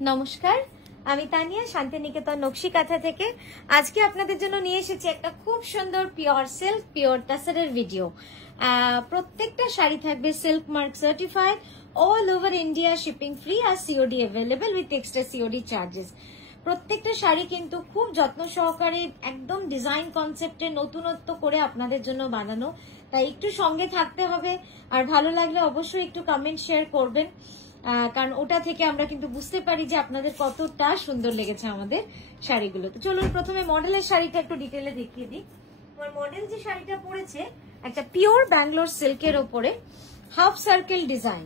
নমস্কার, আমি তানিয়া শান্তিনিকেতন নকশি কাঁথা থেকে। আজকে আপনাদের জন্য নিয়ে এসেছি একটা খুব সুন্দর পিওর সিল্ক পিওর টাসারের ভিডিও। প্রত্যেকটা শাড়ি থাকবে silk mark certified, all over India shipping free আর COD available with extra COD charges. প্রত্যেকটা শাড়ি কিন্তু খুব যত্ন সহকারে একদম ডিজাইন কনসেপ্টে নতুনত্ব করে আপনাদের জন্য বানানো, তাই একটু সঙ্গে থাকতে হবে। আর ভালো লাগলে অবশ্যই একটু কমেন্ট শেয়ার করবেন, কারণ ওটা থেকে আমরা কিন্তু বুঝতে পারি যে আপনাদের কতটা সুন্দর লেগেছে আমাদের শাড়িগুলো। তো চলুন প্রথমে মডেলের শাড়িটা একটু ডিটেলে দেখিয়ে দিই। আমার মডেল যে শাড়িটা পরেছে একটা পিওর ব্যাঙ্গালোর সিল্কের ওপরে হাফ সার্কেল ডিজাইন।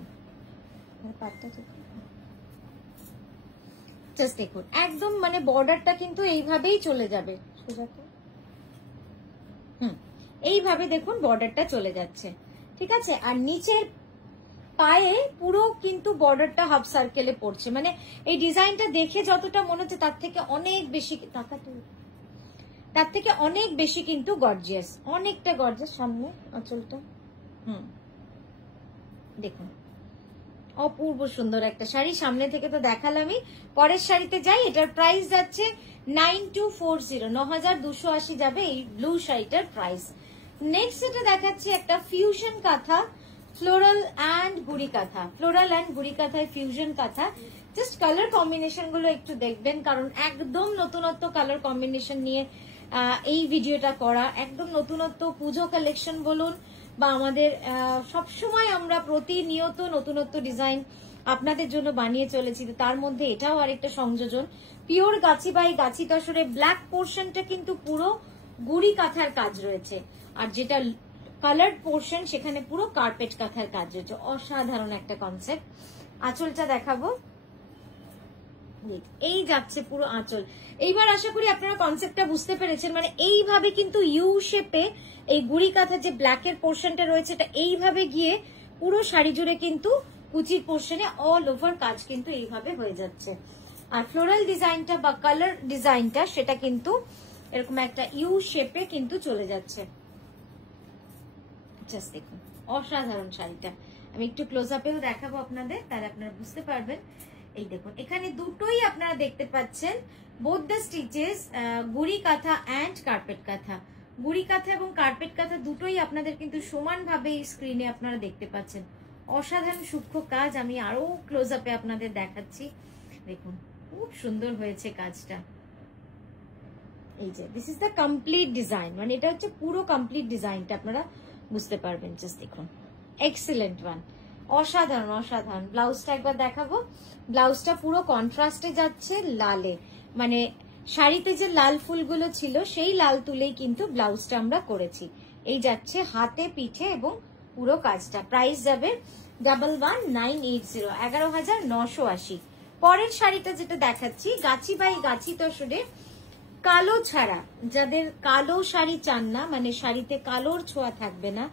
জাস্ট দেখুন, একদম মানে বর্ডারটা কিন্তু এইভাবেই চলে যাবে, এইভাবে দেখুন বর্ডারটা চলে যাচ্ছে, ঠিক আছে। আর নিচের পায়ে পুরো কিন্তু বর্ডারটা হাফ সার্কেলে পড়ছে, মানে এই ডিজাইনটা দেখে যতটা মনে হচ্ছে তার থেকে অনেক বেশি কিন্তু গর্জিয়াস, অনেকটা গর্জিয়াস। সামনে আঁচলটা দেখুন, অপূর্ব সুন্দর একটা শাড়ি। সামনে থেকে তো দেখালামই, পরের শাড়িতে যাই। এটার প্রাইস যাচ্ছে 9240, 9280 যাবে এই ব্লু শাড়িটার প্রাইস। নেক্সট এটা দেখাচ্ছি একটা ফিউশন কাঁথা, ফ্লোরাল অ্যান্ড গুড়ি কাঁথা, ফ্লোরাল অ্যান্ড গুড়ি কাঁথায় ফিউশন কাঁথা। জাস্ট কালার কম্বিনেশন গুলো একটু দেখবেন, কারণ একদম নতুনত্ব কালার কম্বিনেশন নিয়ে এই ভিডিওটা করা। একদম নতুনত্ব পুজো কালেকশন বলুন বা আমাদের সবসময় আমরা প্রতিনিয়ত নতুনত্ব ডিজাইন আপনাদের জন্য বানিয়ে চলেছি, তার মধ্যে এটাও আরেকটা সংযোজন। Pure Gachhi by Gachhi তসরে black পোর্শনটা কিন্তু পুরো গুড়ি কাঁথার কাজ রয়েছে, আর যেটা কালার্ড পোর্শন সেখানে পুরো কার্পেট কাঁথার কাজ রয়েছে। অসাধারণ একটা কনসেপ্ট। আঁচলটা দেখাবো, এই যাচ্ছে পুরো আঁচল। এইবার আশা করি আপনারা কনসেপ্টটা বুঝতে পেরেছেন, মানে এইভাবে কিন্তু ইউ শেপে এই গুড়ি কাঁথা যে ব্ল্যাকের পোর্শনটা রয়েছে এটা এইভাবে গিয়ে পুরো শাড়ি জুড়ে কিন্তু কুচির পোর্শনে অল ওভার কাজ কিন্তু এইভাবে হয়ে যাচ্ছে। আর ফ্লোরাল ডিজাইনটা বা কালার ডিজাইনটা সেটা কিন্তু এরকম একটা ইউ শেপে কিন্তু চলে যাচ্ছে। জাস্ট দেখুন, অসাধারণ শাড়িটা। আমি একটু ক্লোজ আপেও দেখাবো আপনাদের, তাহলে আপনারা বুঝতে পারবেন। এই দেখুন, এখানে দুটোই আপনারা দেখতে পাচ্ছেন, বোথ দ্য স্টিচেস গুড়ি কাঁথা অ্যান্ড কার্পেট কাঁথা। গুড়ি কাঁথা এবং কার্পেট কাঁথা দুটোই আপনাদের কিন্তু সমানভাবে এই স্ক্রিনে আপনারা দেখতে পাচ্ছেন। অসাধারণ সূক্ষ্ম কাজ। আমি আরো ক্লোজ আপে আপনাদের দেখাচ্ছি। দেখুন, খুব সুন্দর হয়েছে কাজটা। এই যে this is the complete design, মানে এটা হচ্ছে পুরো কমপ্লিট ডিজাইনটা আপনারা বুঝতে পারবেন। জাস্ট দেখুন, এক্সিলেন্ট ওয়ান, অসাধারণ অসাধারণ। ব্লাউজটা একবার দেখাবো। ব্লাউজটা পুরো কন্ট্রাস্টে যাচ্ছে লালে, মানে শাড়িতে যে লাল ফুলগুলো ছিল সেই লাল তুলেই কিন্তু ব্লাউজটা আমরা করেছি। এই যাচ্ছে হাতে পিঠে এবং পুরো কাজটা। প্রাইস যাবে 11980, 11980। পরের শাড়িটা যেটা দেখাচ্ছি গাছি বাই গাছি তসরে কালো ছাড়া, যাদের কালো শাড়ি চান না, মানে শাড়িতে কালোর ছোঁয়া থাকবে না,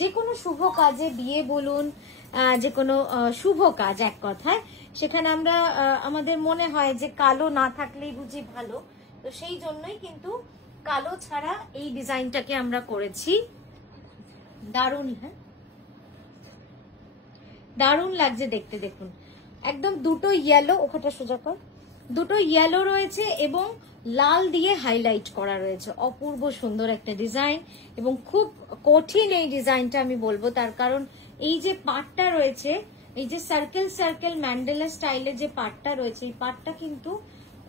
যে কোনো শুভ কাজে, বিয়ে বলুন, যে কোনো শুভ কাজ এক কথায়, সেখানে আমরা আমাদের মনে হয় যে কালো না থাকলেই বুঝি ভালো, তো সেই জন্যই কিন্তু কালো ছাড়া এই ডিজাইনটাকে আমরা করেছি। দারুণ, হ্যাঁ দারুণ লাগছে দেখতে। দেখুন একদম দুটো ইয়েলো, ওখানটা সোজা কর, দুটো ইয়েলো রয়েছে এবং লাল দিয়ে হাইলাইট করা রয়েছে। অপূর্ব সুন্দর একটা ডিজাইন এবং খুব কঠিন এই ডিজাইনটা আমি বলবো, তার কারণ এই যে পাটটা রয়েছে, এই যে সার্কেল সার্কেল ম্যান্ডেলা স্টাইলের যে পাটটা রয়েছে, এই পাটটা কিন্তু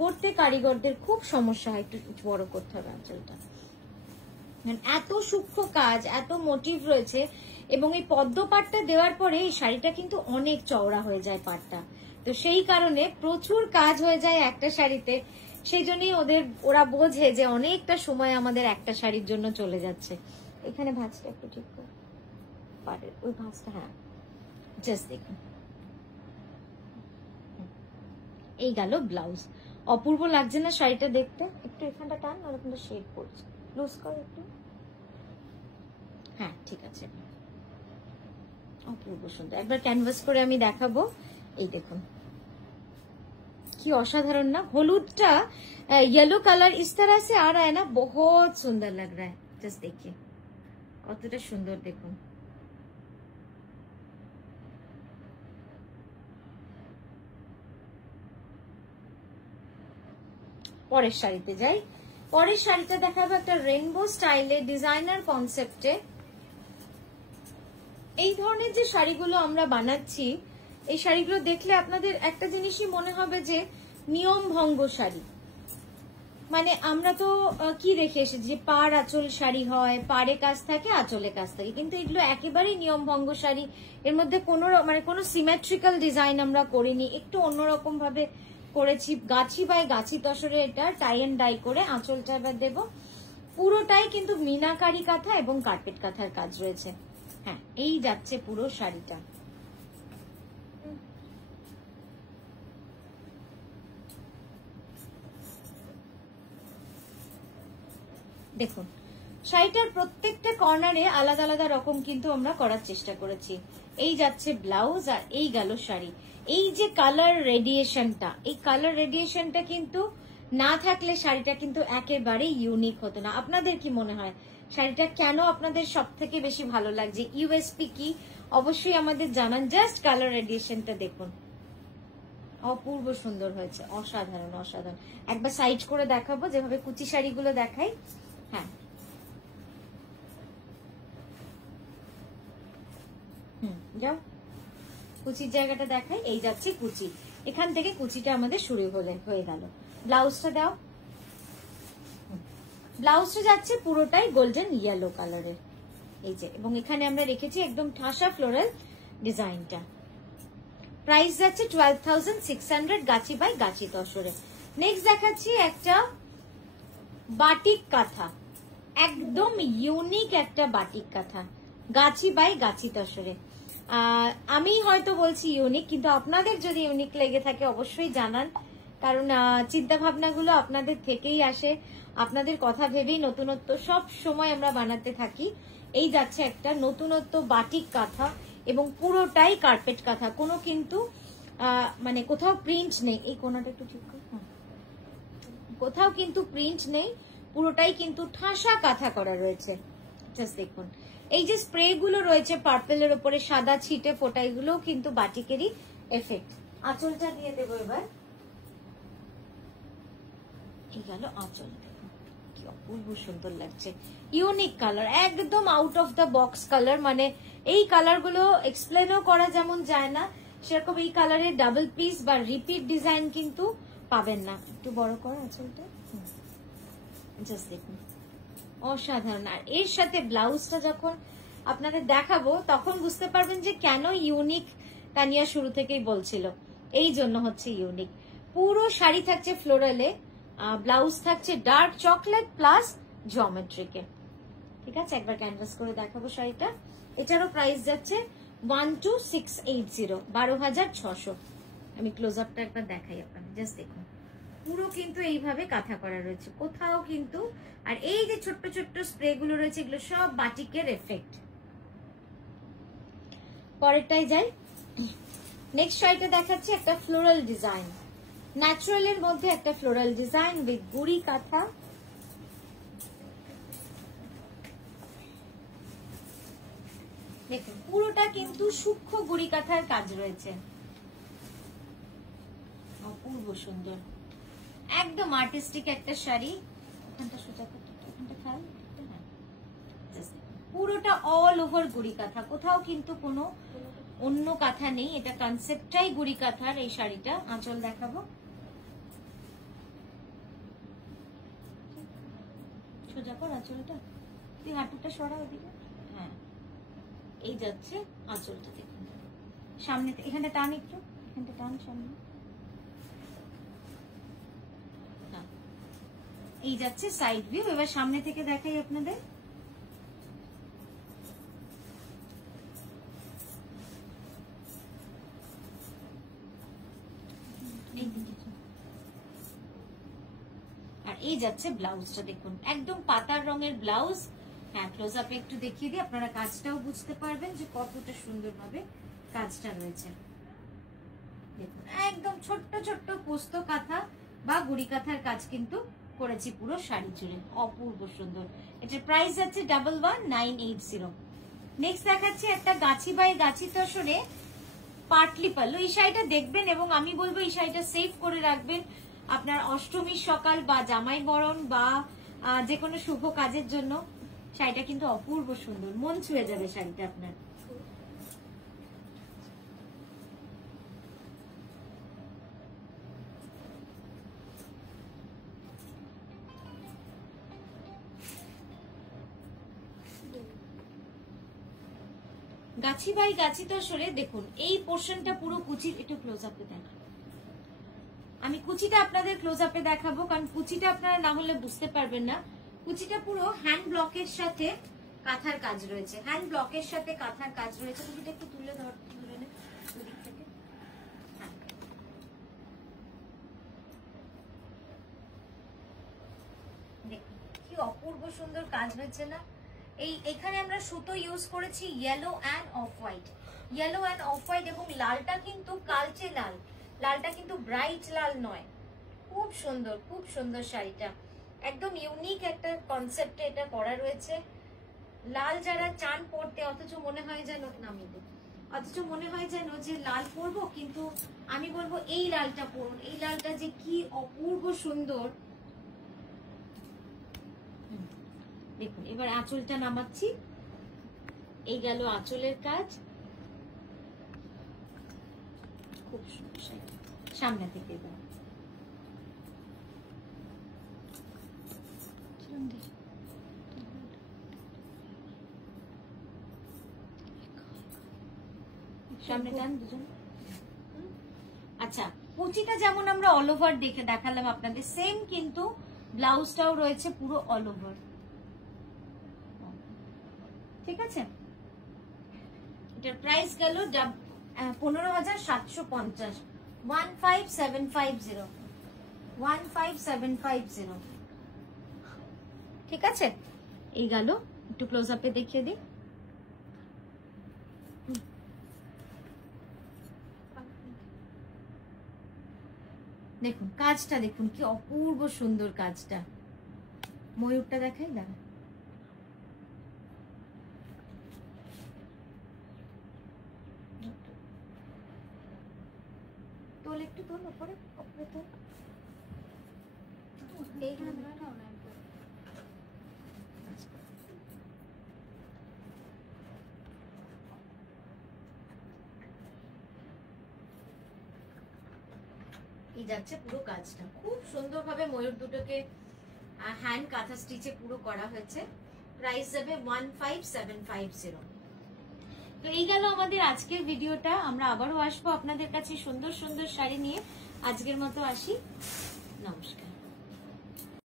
করতে কারিগরদের খুব সমস্যা হয়, একটু বড় করতে হবে আঁচলটা। এত সূক্ষ্ম কাজ, এত মোটিভ রয়েছে, এবং এই পদ্ম পাটটা দেওয়ার পরে এই শাড়িটা কিন্তু অনেক চওড়া হয়ে যায় পাটটা, তো সেই কারণে প্রচুর কাজ হয়ে যায় একটা শাড়িতে। সেই জন্যই ওরা বোঝে যে অনেকটা সময় আমাদের একটা শাড়ির জন্য চলে যাচ্ছে। এখানে ভাঁজটা একটু ঠিক করে পারে, ওই ভাঁজটা, হ্যাঁ জাস্ট দেখুন, এই গেল ব্লাউজ। অপূর্ব লাগছে না শাড়িটা দেখতে? একটু এখানটা টান, আর ওখানটা শেড পড়ছে, লুজ কর একটু, হ্যাঁ ঠিক আছে। অপূর্ব সুন্দর, একবার ক্যানভাস করে আমি দেখাবো। এই দেখুন কি অসাধারণ না, হলুদটা येलो कलर इस तरह से आ रहा है ना, बहुत सुंदर लग रहा है। जस्ट देखिए কতটা সুন্দর, দেখুন পরের শাড়িতে যাই। পরের শাড়িটা দেখাবো একটা রেইনবো স্টাইলে ডিজাইনার কনসেপ্টে। এই ধরনের যে শাড়িগুলো আমরা বানাচ্ছি, এই শাড়িগুলো দেখলে আপনাদের একটা জিনিসই মনে হবে যে নিয়ম ভঙ্গ শাড়ি। মানে আমরা তো কি দেখে এসেছি যে পাড় আঁচল শাড়ি হয়, পাড়ে কাজ থাকে আঁচলে কাজ থাকে, কিন্তু এগুলো একেবারেই নিয়ম ভঙ্গ শাড়ি। এর মধ্যে কোনো সিমেট্রিক্যাল ডিজাইন আমরা করিনি, একটু অন্যরকম ভাবে করেছি। গাছি বাই গাছি তসরে এটা টাই এন্ড ডাই করে আঁচলটা এবার দেবো। পুরোটাই কিন্তু মিনাকারি কাঁথা এবং কার্পেট কাঁথার কাজ রয়েছে। হ্যাঁ, এই যাচ্ছে পুরো শাড়িটা। দেখুন শাড়িটার প্রত্যেকটা কর্নারে আলাদা আলাদা রকম কিন্তু আমরা করার চেষ্টা করেছি। এই যাচ্ছে ব্লাউজ আর এই গেল শাড়ি। এই যে কালার রেডিয়েশনটা, এই কালার রেডিয়েশনটা কিন্তু না থাকলে শাড়িটা কিন্তু একেবারে ইউনিক হতো না। আপনাদের কি মনে হয় শাড়িটা কেন আপনাদের সব থেকে বেশি ভালো লাগছে, ইউএসপি কি অবশ্যই আমাদের জানান। জাস্ট কালার রেডিয়েশনটা দেখুন, অপূর্ব সুন্দর হয়েছে, অসাধারণ অসাধারণ। একবার সাইড করে দেখাবো যেভাবে কুচি শাড়িগুলো দেখাই। হ্যাঁ, যাও কুচির জায়গাটা দেখাই। এই যাচ্ছে কুচি, এখান থেকে কুচিটা আমাদের শুরু হয়ে গেল। ব্লাউজটা দাও। ব্লাউজটা যাচ্ছে পুরোটাই গোল্ডেন ইয়েলো কালারের, এই যে, এবং এখানে আমরা রেখেছি একদম ঠাসা ফ্লোরাল ডিজাইনটা। প্রাইস যাচ্ছে 12,600 গাছি বাই গাছি তসরে। নেক্সট দেখাচ্ছি একটা বাটিক কাঁথা, একদম ইউনিক একটা বাটিক কাঁথা, গাছি বাই গাছি তসরে। আমি হয়তো বলছি ইউনিক, কিন্তু আপনাদের যদি ইউনিক লেগে থাকে অবশ্যই জানান, কারণ চিন্তা ভাবনাগুলো আপনাদের থেকেই আসে। আপনাদের কথা ভেবেই নতুনত্ব সব সময় আমরা বানাতে থাকি। এই যাচ্ছে একটা নতুনত্ব বাটিক কাঁথা এবং পুরোটাই কার্পেট কাঁথা, কোনো কিন্তু মানে কোথাও প্রিন্ট নেই। এই কোনাটা একটু ঠিক করো, কোথাও কিন্তু প্রিন্ট নেই, পুরোটাই কিন্তু ঠাসা কাঁথা করা রয়েছে। জাস্ট দেখুন এই যে স্প্রে গুলো রয়েছে পার্পেলের উপরে সাদা ছিটে ফোটা, এগুলো কিন্তু বাটিকেরই এফেক্ট। আঁচলটা দিয়ে দেবো এবার। এই গেল আঁচল, কি অপূর্ব সুন্দর লাগছে, ইউনিক কালার, একদম out of the box colour. মানে এই কালার গুলো এক্সপ্লেনও করা যেমন যায় না, সেরকম এই কালারের ডাবল পিস বা রিপিট ডিজাইন কিন্তু পাবেন না। একটু বড় করো আঁচলটা, জাস্ট দেখুন অসাধারণ। আর এর সাথে ব্লাউজটা যখন আপনাদের দেখাবো তখন বুঝতে পারবেন যে কেন ইউনিক তানিয়া শুরু থেকেই বলছিল, এই জন্য হচ্ছে ইউনিক। পুরো শাড়ি থাকছে ফ্লোরালে, ব্লাউজ থাকছে ডার্ক চকলেট প্লাস জিওমেট্রিকে। ঠিক আছে, একবার ক্যানভাস করে দেখাবো শাড়িটা। এটারও প্রাইস যাচ্ছে 12,680, 12,600। আমি ক্লোজ আপটা একবার দেখাই আপনাদের, জাস্ট দেখুন পুরো কিন্তু এইভাবে কাঁথা করা রয়েছে, কোথাও কিন্তু। আর এই যে ছোট্ট ছোট্ট স্প্রে গুলো রয়েছে, এগুলো সব বাটিকের এফেক্ট। পরেরটাই যাই। নেক্সট শাড়িটা দেখাচ্ছি একটা ফ্লোরাল ডিজাইন, ন্যাচারালের মধ্যে একটা ফ্লোরাল ডিজাইন উইথ গুড়ি কাঁথা। দেখুন পুরোটা কিন্তু সূক্ষ্ম গুড়ি কাঁথার কাজ রয়েছে, অপূর্ব সুন্দর, একদম আর্টিস্টিক একটা শাড়ি। ওখানটা সোজা করতে, ওখানটা খাল, পুরোটা অল ওভার গুড়ি কাঁথা, কোথাও কিন্তু কোনো অন্য কাঁথা নেই, এটা কনসেপ্টটাই গুড়ি কাঁথার। এই শাড়িটা আঁচল দেখাবো, সোজা কর আঁচলটা, তুই হাঁটুটা সরা ওদিকে। হ্যাঁ, এই যাচ্ছে আঁচলটা, দেখুন সামনে, এখানটা টান একটু, এখানটা টান সামনে। এই যাচ্ছে সাইড ভিউ। এবার সামনে থেকে দেখাই আপনাদের। আর এই যাচ্ছে ব্লাউজটা, দেখুন একদম পাতার রঙের ব্লাউজ। হ্যাঁ, ক্লোজ আপে একটু দেখিয়ে দিই, আপনারা কাজটাও বুঝতে পারবেন যে কতটা সুন্দরভাবে কাজটা রয়েছে। দেখুন একদম ছোট্ট ছোট্ট পোস্ত কাঁথা বা গুড়ি কাঁথার কাজ কিন্তু করেছি পুরো শাড়ি জুড়ে, অপূর্ব সুন্দর। এটার প্রাইস যাচ্ছে 11,980। নেক্সট দেখাচ্ছি একটা গাছি বাই গাছি তসরে পাটলি পাল্লু। এই শাড়িটা দেখবেন এবং আমি বলবো এই শাড়িটা সেভ করে রাখবেন। আপনার অষ্টমীর সকাল বা জামাই বরণ বা যে কোনো শুভ কাজের জন্য শাড়িটা কিন্তু অপূর্ব সুন্দর, মন ছুঁয়ে যাবে শাড়িটা আপনার। গাছি বাই গাছি তো সরে দেখুন এই পোর্শনটা পুরো কুচির, একটু ক্লোজ আপে দেখ, আমি কুচিটা আপনাদের ক্লোজ আপে দেখাবো, কারণ কুচিটা আপনারা না হলে বুঝতে পারবেন না। কুচিটা পুরো হ্যান্ড ব্লকের সাথে কাঁথার কাজ রয়েছে, হ্যান্ড ব্লকের সাথে কাঁথার কাজ রয়েছে। কুচিটা একটু তুলে ধর, তুলে নে দুদিক থেকে। দেখুন কি অপূর্ব সুন্দর কাজ হয়েছে না। এখানে আমরা সুতো ইউজ করেছি yellow and off white, yellow and off white, এবং লালটা কিন্তু কালচে লাল, লালটা কিন্তু ব্রাইট লাল নয়। খুব সুন্দর, খুব সুন্দর শাড়িটা, একদম ইউনিক একটা কনসেপ্টে এটা করা রয়েছে। লাল যারা চান পরতে, অথচ মনে হয় যেন নামিয়ে দেব, অথচ মনে হয় যেন যে লাল পরবো, কিন্তু আমি বলবো এই লালটা পরুন, এই লালটা যে কি অপূর্ব সুন্দর। দেখুন এবার আঁচলটা নামাচ্ছি, এই গেল আঁচলের কাজ, খুব সুন্দর সামনে থেকে। এবার সামনে টান দুজন। আচ্ছা, কুচিটা যেমন আমরা অল ওভার দেখে দেখালাম আপনাদের, সেম কিন্তু ব্লাউজটাও রয়েছে পুরো অল ওভার, ঠিক আছে। এটার প্রাইস গেল 15,750, 15750, 15750, ঠিক আছে। এই গেল, একটু ক্লোজ আপে দেখিয়ে দিই। দেখুন কাজটা, দেখুন কি অপূর্ব সুন্দর কাজটা। ময়ূরটা দেখাই, দাঁড়া, তোল একটু, তোল ওপরে, ওপরে তোল। এই যাচ্ছে পুরো কাজটা, খুব সুন্দরভাবে ময়ূর দুটোকে হ্যান্ড কাঁথা স্টিচে পুরো করা হয়েছে। প্রাইস যাবে 15750। তো এই গেল আমাদের আজকের ভিডিওটা, আমরা আবারও আসবো আপনাদের কাছে সুন্দর সুন্দর শাড়ি নিয়ে। আজকের মতো আসি।